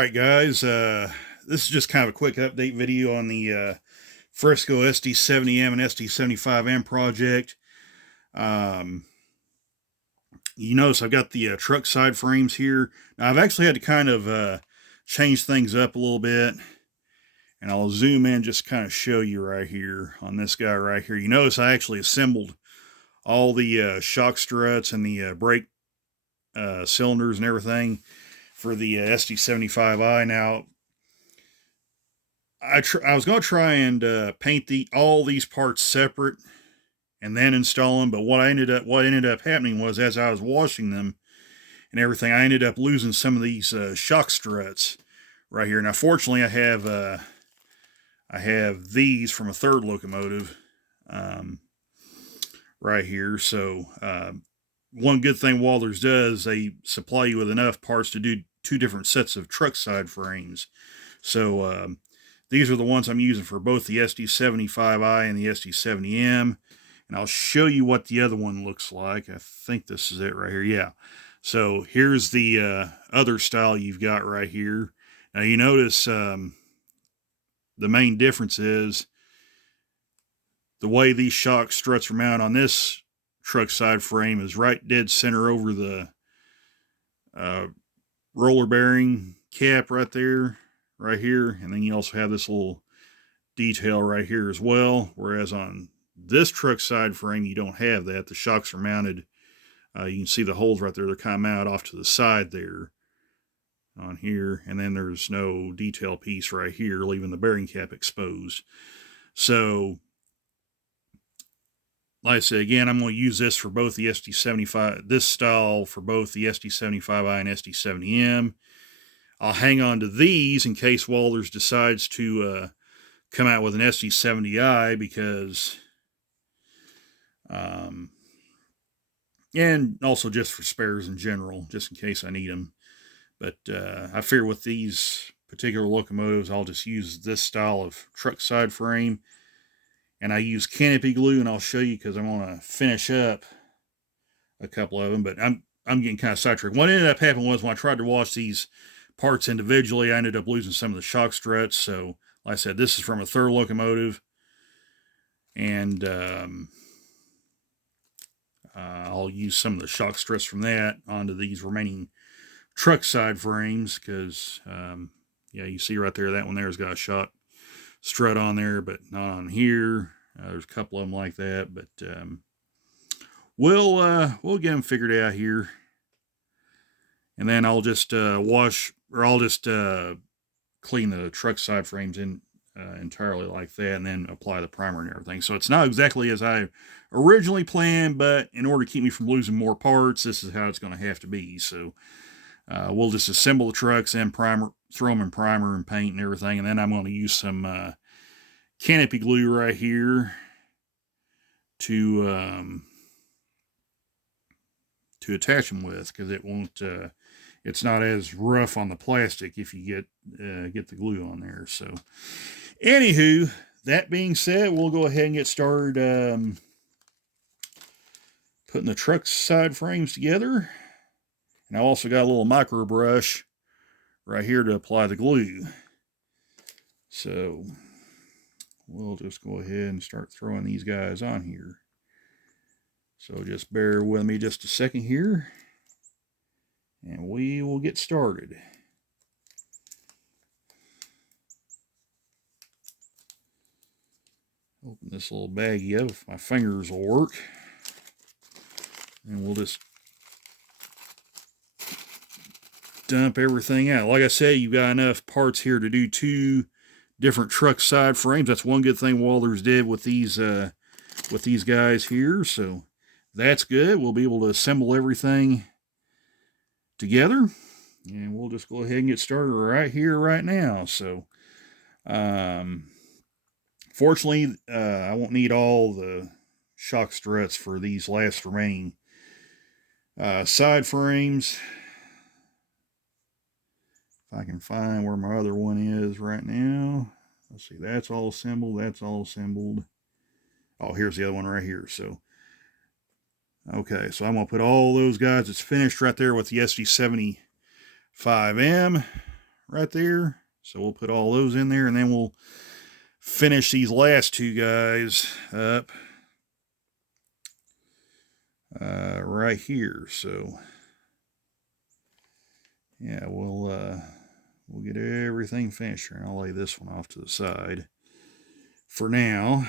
Alright guys, this is just kind of a quick update video on the Frisco SD70M and SD75M project. You notice I've got the truck side frames here. Now I've actually had to kind of change things up a little bit, and I'll zoom in just kind of show you right here on this guy right here. You notice I actually assembled all the shock struts and the brake cylinders and everything for the SD75I. Now, I was going to try and paint all these parts separate and then install them, but what ended up happening was, as I was washing them and everything, I ended up losing some of these shock struts right here. Now, fortunately, I have these from a third locomotive right here. So one good thing Walthers does, they supply you with enough parts to do two different sets of truck side frames. So these are the ones I'm using for both the SD75I and the SD70M. And I'll show you what the other one looks like. I think this is it right here. Yeah. So here's the other style you've got right here. Now you notice the main difference is the way these shock struts are mounted on this truck side frame is right dead center over the roller bearing cap right there, right here. And then you also have this little detail right here as well. Whereas on this truck side frame, you don't have that. The shocks are mounted. You can see the holes right there. They're kind of mounted off to the side there on here. And then there's no detail piece right here, leaving the bearing cap exposed. So, like I said, again, I'm going to use this for both the SD75, this style for both the SD75I and SD70M. I'll hang on to these in case Walthers decides to come out with an SD70I, because, and also just for spares in general, just in case I need them. But I figure with these particular locomotives, I'll just use this style of truck side frame. And I use canopy glue, and I'll show you because I'm going to finish up a couple of them. But I'm getting kind of sidetracked. What ended up happening was, when I tried to wash these parts individually, I ended up losing some of the shock struts. So, like I said, this is from a third locomotive. And I'll use some of the shock struts from that onto these remaining truck side frames. Because, yeah, you see right there, that one there has got a shock strut on there, but not on here. There's a couple of them like that, but we'll get them figured out here, and then I'll just wash, or I'll just clean the truck side frames in entirely like that, and then apply the primer and everything. So it's not exactly as I originally planned, but in order to keep me from losing more parts, this is how it's going to have to be. So we'll just assemble the trucks and primer, throw them in primer and paint and everything, and then I'm going to use some canopy glue right here to attach them with, because it won't. It's not as rough on the plastic if you get the glue on there. So, anywho, that being said, we'll go ahead and get started putting the truck side frames together. And I also got a little micro brush right here to apply the glue. So we'll just go ahead and start throwing these guys on here. So just bear with me just a second here, and we will get started. Open this little baggie up if my fingers will work. And we'll just dump everything out. Like I said, you've got enough parts here to do two different truck side frames. That's one good thing Walthers did with these guys here. So that's good. We'll be able to assemble everything together, and we'll just go ahead and get started right here, right now. So, fortunately, I won't need all the shock struts for these last remaining side frames. If I can find where my other one is right now. Let's see, that's all assembled, that's all assembled. Oh, here's the other one right here. So, okay, so I'm going to put all those guys, it's finished right there with the SD75M right there. So we'll put all those in there, and then we'll finish these last two guys up right here. So yeah, we'll get everything finished here. I'll lay this one off to the side for now.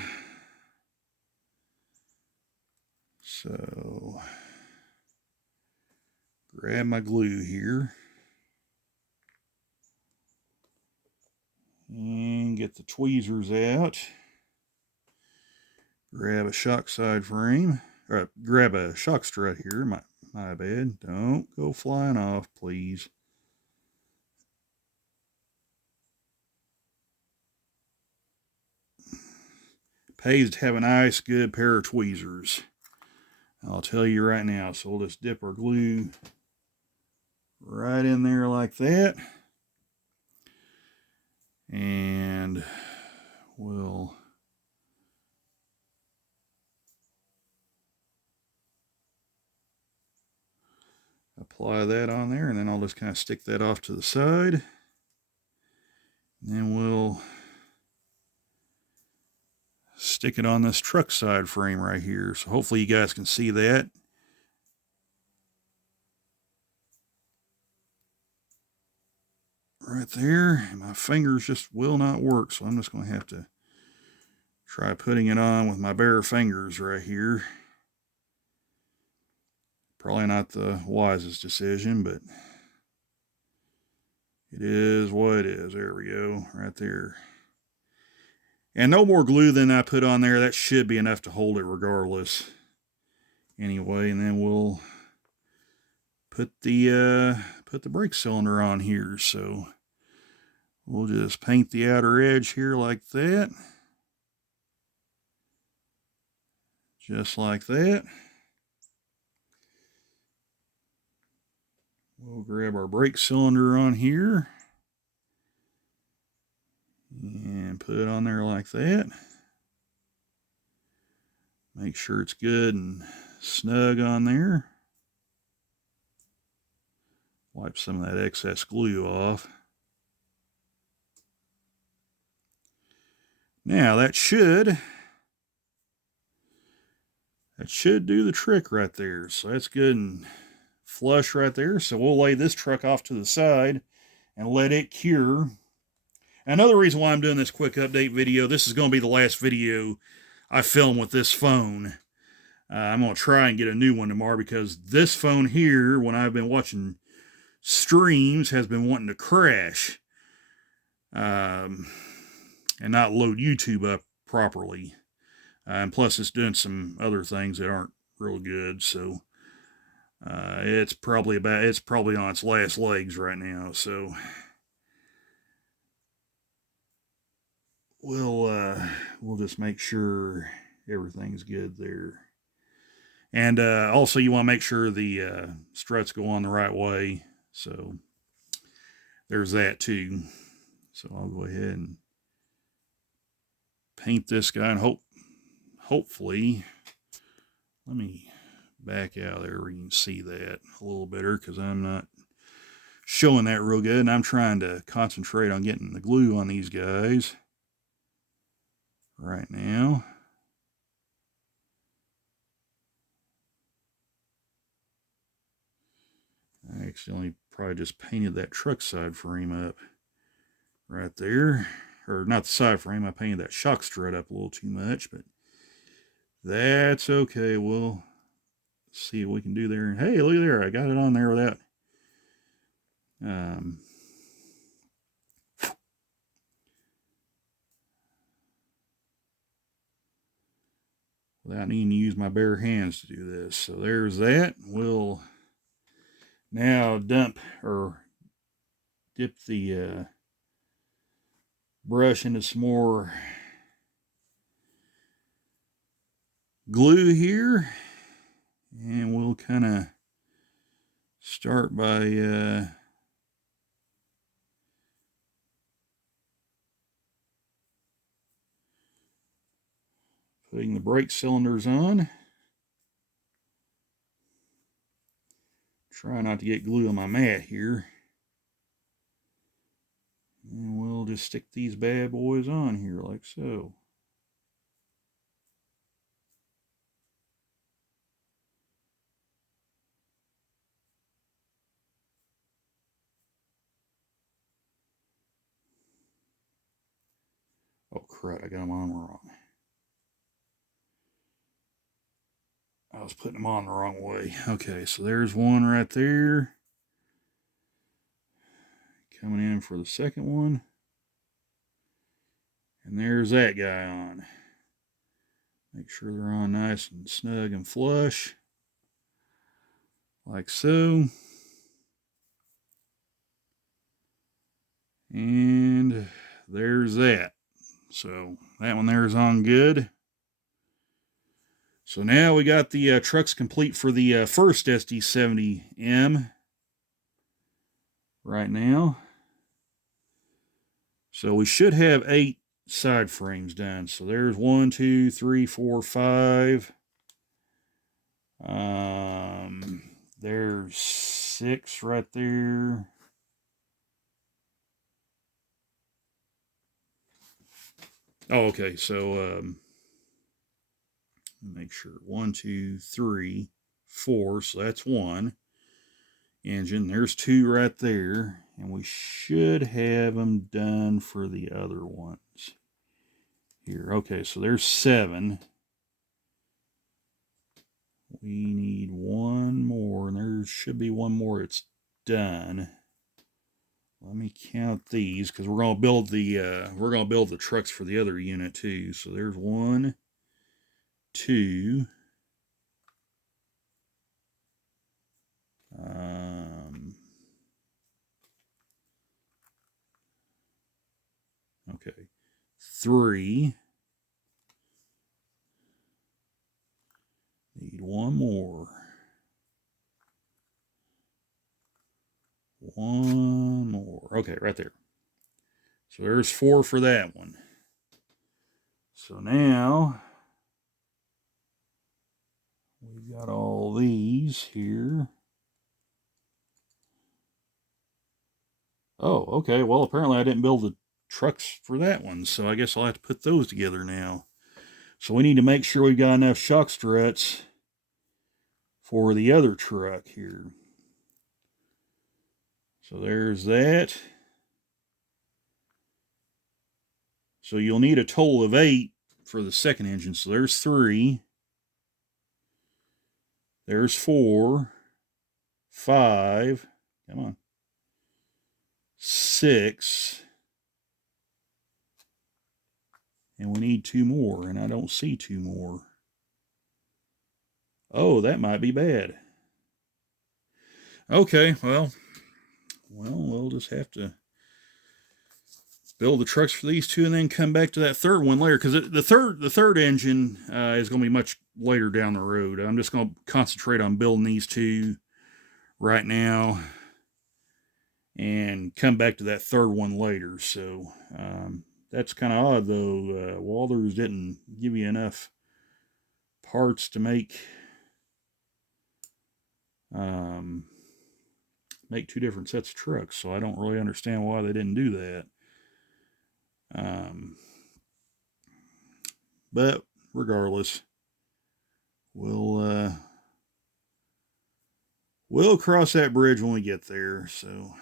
So grab my glue here and get the tweezers out. Grab a shock side frame, or grab a shock strut here. My bad. Don't go flying off, please. Pays to have a nice, good pair of tweezers. I'll tell you right now. So we'll just dip our glue right in there like that. And we'll apply that on there, and then I'll just kind of stick that off to the side. And then we'll stick it on this truck side frame right here. So hopefully you guys can see that. Right there. My fingers just will not work, so I'm just going to have to try putting it on with my bare fingers right here. Probably not the wisest decision, but it is what it is. There we go, right there. And no more glue than I put on there. That should be enough to hold it regardless. Anyway, and then we'll put the brake cylinder on here. So we'll just paint the outer edge here like that. Just like that. We'll grab our brake cylinder on here and put it on there like that. Make sure it's good and snug on there. Wipe some of that excess glue off. Now that should do the trick right there. So that's good and flush right there. So we'll lay this truck off to the side and let it cure. Another reason why I'm doing this quick update video, this is going to be the last video I film with this phone. I'm going to try and get a new one tomorrow, because this phone here, when I've been watching streams, has been wanting to crash and not load YouTube up properly. And plus it's doing some other things that aren't real good. So it's probably on its last legs right now. So we'll just make sure everything's good there. And also you want to make sure the struts go on the right way. So there's that too. So I'll go ahead and paint this guy, and hopefully, let me back out there where you can see that a little better, because I'm not showing that real good, and I'm trying to concentrate on getting the glue on these guys right now. I accidentally probably just painted that truck side frame up right there. Or not the side frame, I painted that shock strut up a little too much, but that's okay. We'll see what we can do there. And hey, look there, I got it on there without needing to use my bare hands to do this. So there's that. We'll now dip the brush into some more glue here, and we'll kind of start by putting the brake cylinders on. Try not to get glue on my mat here. And we'll just stick these bad boys on here like so. Oh crud, I got them on wrong. I was putting them on the wrong way. Okay, so there's one right there. Coming in for the second one. And there's that guy on. Make sure they're on nice and snug and flush. Like so. And there's that. So that one there is on good. So now we got the trucks complete for the first SD70M right now. So we should have 8 side frames done. So there's 1, 2, 3, 4, 5. There's 6 right there. Oh, okay. So make sure 1, 2, 3, 4. So that's 1 engine. There's 2 right there, and we should have them done for the other ones here. Okay, so there's 7. We need 1 more, and there should be 1 more. It's done. Let me count these because we're gonna build the trucks for the other unit too. So there's 1, 2. Okay, 3. Need 1 more. 1 more. Okay, right there. So there's 4 for that one. So now we've got all these here. Oh, okay. Well, apparently I didn't build the trucks for that one, so I guess I'll have to put those together now. So we need to make sure we've got enough shock struts for the other truck here. So there's that. So you'll need a total of 8 for the second engine. So there's 3. There's 4. 5. Come on. 6. And we need 2 more, and I don't see 2 more. Oh, that might be bad. Okay, well, we'll just have to build the trucks for these 2 and then come back to that third one later, because the third engine is going to be much later down the road. I'm just going to concentrate on building these 2 right now and come back to that third one later. So that's kind of odd, though. Walthers didn't give you enough parts to make 2 different sets of trucks, so I don't really understand why they didn't do that. But regardless, we'll cross that bridge when we get there. So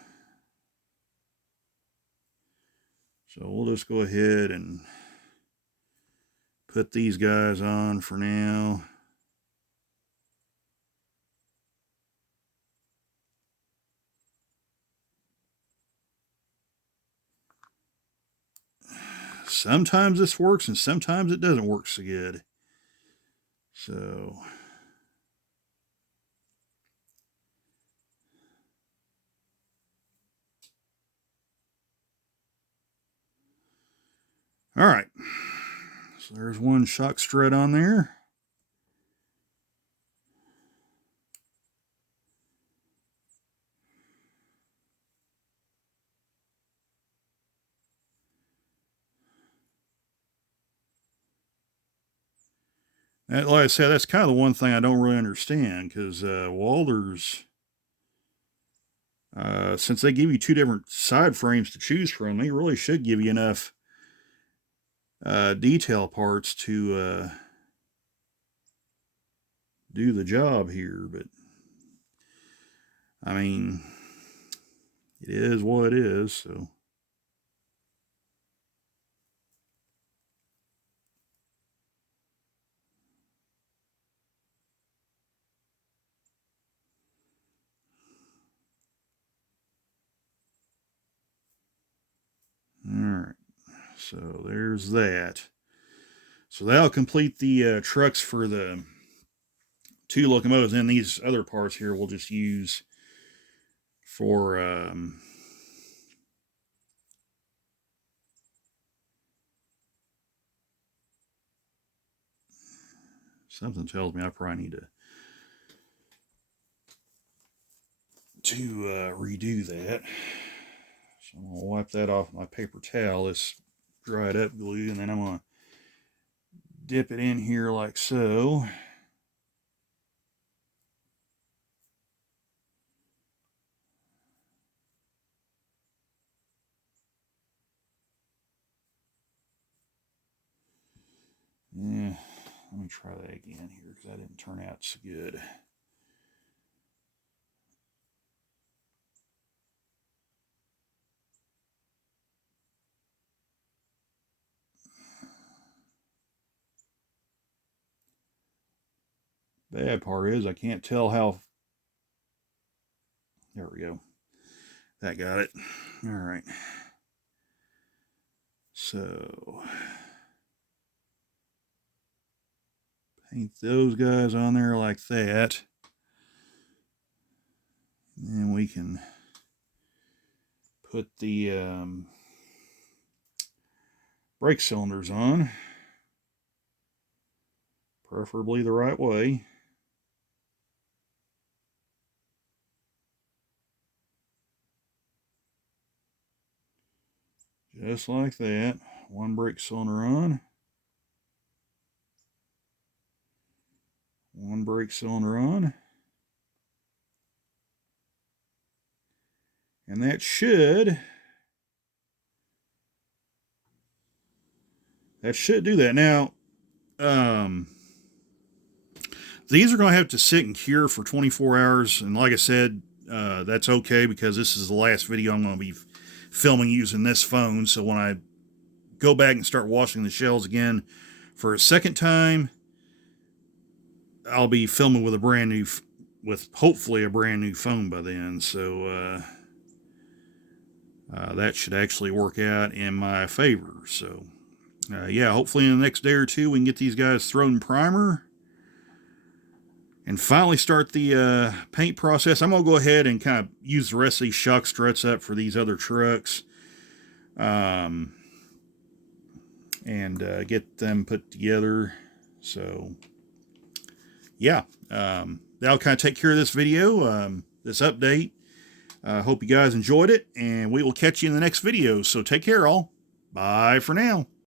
we'll just go ahead and put these guys on for now. Sometimes this works and sometimes it doesn't work so good. So all right. So there's 1 shock strut on there. Like I said, that's kind of the one thing I don't really understand, because Walthers Since they give you two different side frames to choose from, they really should give you enough detail parts to do the job here. But I mean, it is what it is. So all right, so there's that. So that'll complete the trucks for the two locomotives. And these other parts here we'll just use for something tells me I probably need to redo that. So I'm gonna wipe that off my paper towel, this dried up glue, and then I'm gonna dip it in here like so. Yeah, let me try that again here because that didn't turn out so good. Bad part is I can't tell how. There we go. That got it. All right. So paint those guys on there like that. And we can put the brake cylinders on, preferably the right way. Just like that. One brake cylinder on. One brake cylinder on. And that should do that. Now, these are going to have to sit and cure for 24 hours. And like I said, that's okay because this is the last video I'm going to be filming using this phone. So when I go back and start washing the shells again for a second time, I'll be filming with a brand new, with hopefully a brand new phone by then. So that should actually work out in my favor. So yeah, hopefully in the next day or two we can get these guys thrown in primer and finally start the paint process. I'm going to go ahead and kind of use the rest of these shock struts up for these other trucks. And get them put together. So yeah, that'll kind of take care of this video, this update. Hope you guys enjoyed it, and we will catch you in the next video. So take care, all. Bye for now.